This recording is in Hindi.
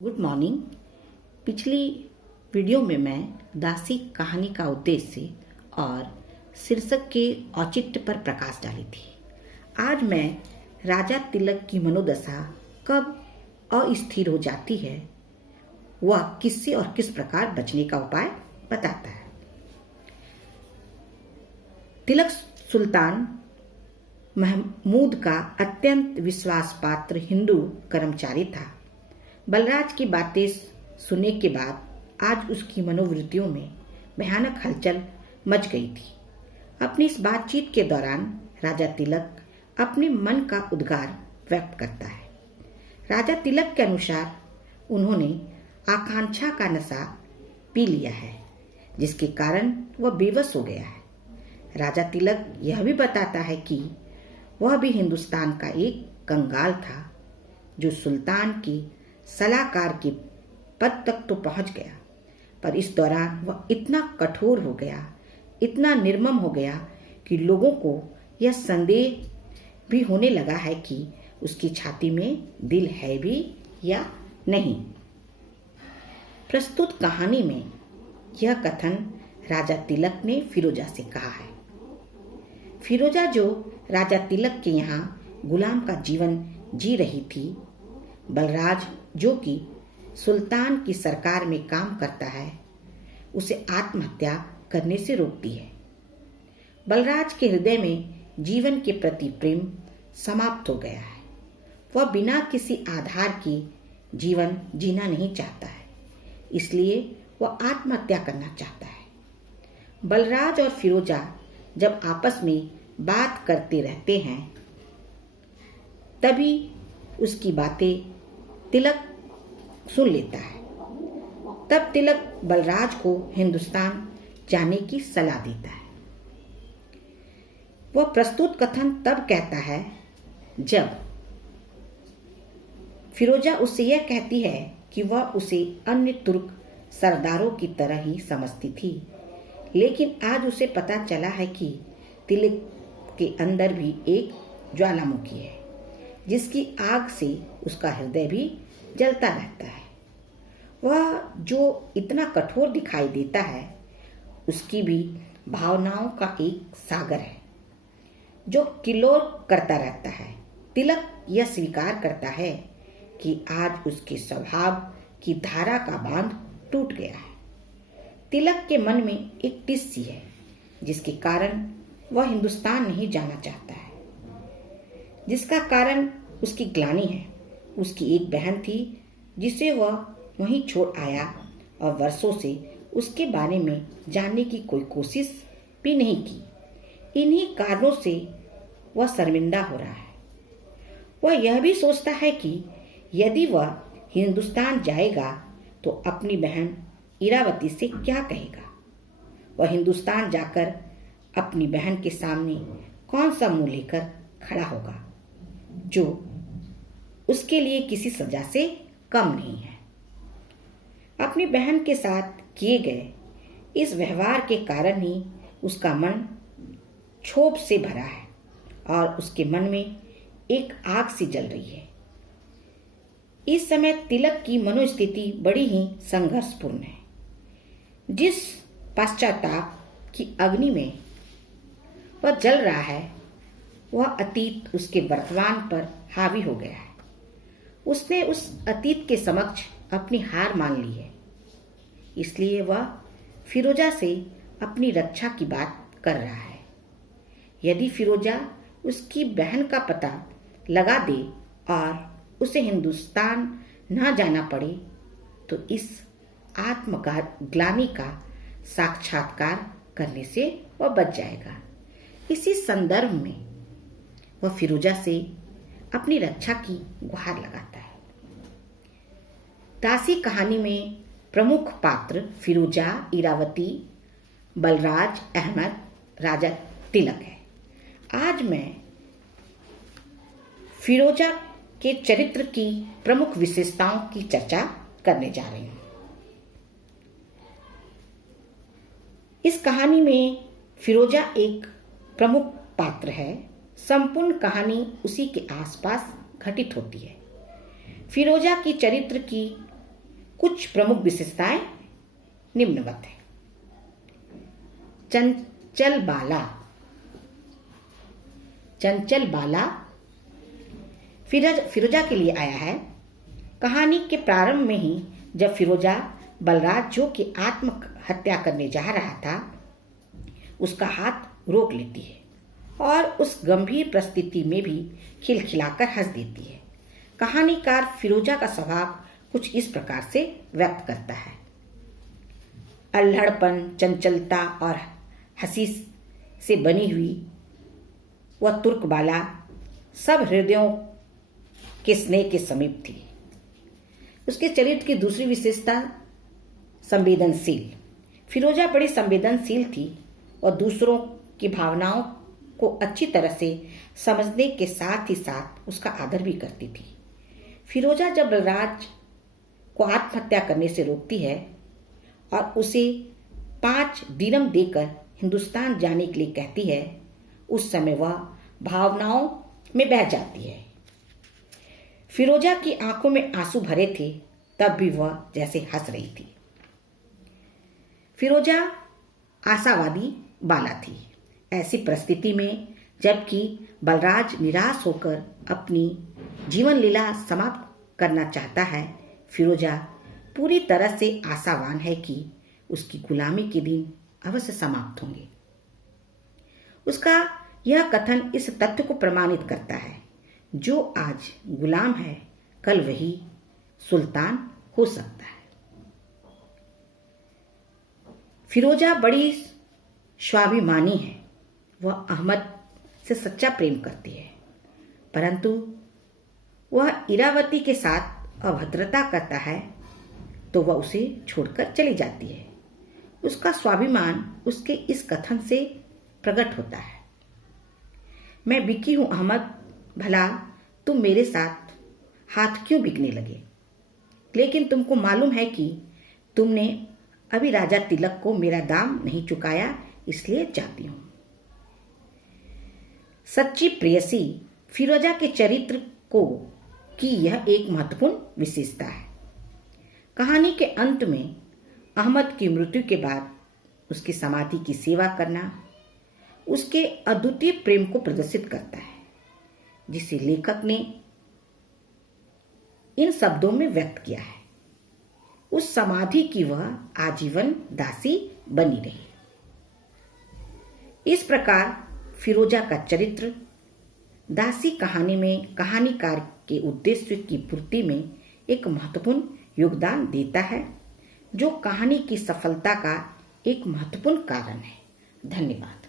Good morning. पिछली वीडियो में मैं दासी कहानी का उद्देश्य और शीर्षक के औचित्य पर प्रकाश डाली थी। आज मैं राजा तिलक की मनोदशा कब अस्थिर हो जाती है, वह किससे और किस प्रकार बचने का उपाय बताता है। तिलक सुल्तान महमूद का अत्यंत विश्वास पात्र हिंदू कर्मचारी था। बलराज की बातें सुनने के बाद आज उसकी मनोवृत्तियों में भयानक हलचल मच गई थी। अपनी इस बातचीत के दौरान राजा तिलक अपने मन का उद्गार व्यक्त करता है। राजा तिलक के अनुसार उन्होंने आकांक्षा का नशा पी लिया है, जिसके कारण वह बेबस हो गया है। राजा तिलक यह भी बताता है कि वह भी हिंदुस्तान का एक कंगाल था, जो सुल्तान की सलाहकार के पद तक तो पहुंच गया, पर इस दौरान वह इतना कठोर हो गया, इतना निर्मम हो गया कि लोगों को यह संदेह भी होने लगा है कि उसकी छाती में दिल है भी या नहीं। प्रस्तुत कहानी में यह कथन राजा तिलक ने फिरोजा से कहा है। फिरोजा, जो राजा तिलक के यहाँ गुलाम का जीवन जी रही थी, बलराज, जो कि सुल्तान की सरकार में काम करता है, उसे आत्महत्या करने से रोकती है। बलराज के हृदय में जीवन के प्रति प्रेम समाप्त हो गया है। वह बिना किसी आधार के जीवन जीना नहीं चाहता है, इसलिए वह आत्महत्या करना चाहता है। बलराज और फिरोजा जब आपस में बात करते रहते हैं, तभी उसकी बातें तिलक सुन लेता है। तब तिलक बलराज को हिंदुस्तान जाने की सलाह देता है। वह प्रस्तुत कथन तब कहता है जब फिरोजा उससे यह कहती है कि वह उसे अन्य तुर्क सरदारों की तरह ही समझती थी, लेकिन आज उसे पता चला है कि तिलक के अंदर भी एक ज्वालामुखी है, जिसकी आग से उसका हृदय भी जलता रहता है। वह जो इतना कठोर दिखाई देता है, उसकी भी भावनाओं का एक सागर है, जो किलोर करता रहता है। तिलक यह स्वीकार करता है कि आज उसके स्वभाव की धारा का बांध टूट गया है। तिलक के मन में एक टिस सी है, जिसके कारण वह हिंदुस्तान नहीं जाना चाहता है, जिसका कारण उसकी ग्लानि है। उसकी एक बहन थी, जिसे वह वहीं छोड़ आया और वर्षों से उसके बारे में जानने की कोई कोशिश भी नहीं की। इन्हीं कारणों से वह शर्मिंदा हो रहा है। वह यह भी सोचता है कि यदि वह हिंदुस्तान जाएगा तो अपनी बहन इरावती से क्या कहेगा। वह हिंदुस्तान जाकर अपनी बहन के सामने कौन सा मुंह लेकर खड़ा होगा, जो उसके लिए किसी सजा से कम नहीं है। अपनी बहन के साथ किए गए इस व्यवहार के कारण ही उसका मन क्षोभ से भरा है और उसके मन में एक आग सी जल रही है। इस समय तिलक की मनोस्थिति बड़ी ही संघर्षपूर्ण है। जिस पश्चाताप की अग्नि में वह जल रहा है, वह अतीत उसके वर्तमान पर हावी हो गया है। उसने उस अतीत के समक्ष अपनी हार मान ली है, इसलिए वह फिरोजा से अपनी रक्षा की बात कर रहा है। यदि फिरोजा उसकी बहन का पता लगा दे और उसे हिंदुस्तान न जाना पड़े, तो इस आत्मग्लानि का साक्षात्कार करने से वह बच जाएगा। इसी संदर्भ में वह फिरोजा से अपनी रक्षा की गुहार लगाता है। दासी कहानी में प्रमुख पात्र फिरोजा, इरावती, बलराज अहमद, राजा तिलक है। आज मैं फिरोजा के चरित्र की प्रमुख विशेषताओं की चर्चा करने जा रही हूं। इस कहानी में फिरोजा एक प्रमुख पात्र है। संपूर्ण कहानी उसी के आसपास घटित होती है। फिरोजा की चरित्र की कुछ प्रमुख विशेषताएं निम्नवत है। चंचल बाला। चंचल बाला फिरोजा के लिए आया है। कहानी के प्रारंभ में ही जब फिरोजा बलराज जो कि आत्महत्या करने जा रहा था उसका हाथ रोक लेती है और उस गंभीर परिस्थिति में भी खिलखिलाकर हंस देती है। कहानीकार फिरोजा का स्वभाव कुछ इस प्रकार से व्यक्त करता है। अल्हड़पन, चंचलता और हंसी से बनी हुई वह तुर्क बाला सब हृदयों के स्नेह के समीप थी। उसके चरित्र की दूसरी विशेषता संवेदनशील। फिरोजा बड़ी संवेदनशील थी और दूसरों की भावनाओं को अच्छी तरह से समझने के साथ ही साथ उसका आदर भी करती थी। फिरोजा जब बलराज को आत्महत्या करने से रोकती है और उसे 5 दिरहम देकर हिंदुस्तान जाने के लिए कहती है, उस समय वह भावनाओं में बह जाती है। फिरोजा की आंखों में आंसू भरे थे, तब भी वह जैसे हंस रही थी। फिरोजा आशावादी बाला थी। ऐसी परिस्थिति में जबकि बलराज निराश होकर अपनी जीवन लीला समाप्त करना चाहता है, फिरोजा पूरी तरह से आशावान है कि उसकी गुलामी के दिन अवश्य समाप्त होंगे। उसका यह कथन इस तथ्य को प्रमाणित करता है, जो आज गुलाम है कल वही सुल्तान हो सकता है। फिरोजा बड़ी स्वाभिमानी है। वह अहमद से सच्चा प्रेम करती है, परंतु वह इरावती के साथ अभद्रता करता है तो वह उसे छोड़कर चली जाती है। उसका स्वाभिमान उसके इस कथन से प्रकट होता है, मैं बिकी हूं अहमद, भला तुम मेरे साथ हाथ क्यों बिकने लगे? लेकिन तुमको मालूम है कि तुमने अभी राजा तिलक को मेरा दाम नहीं चुकाया, इसलिए जाती हूं। सच्ची प्रेयसी फिरोजा के चरित्र को की यह एक महत्वपूर्ण विशेषता है। कहानी के अंत में अहमद की मृत्यु के बाद उसकी समाधि की सेवा करना उसके अद्वितीय प्रेम को प्रदर्शित करता है, जिसे लेखक ने इन शब्दों में व्यक्त किया है, उस समाधि की वह आजीवन दासी बनी रही। इस प्रकार फिरोजा का चरित्र दासी कहानी में कहानीकार के उद्देश्य की पूर्ति में एक महत्वपूर्ण योगदान देता है, जो कहानी की सफलता का एक महत्वपूर्ण कारण है। धन्यवाद।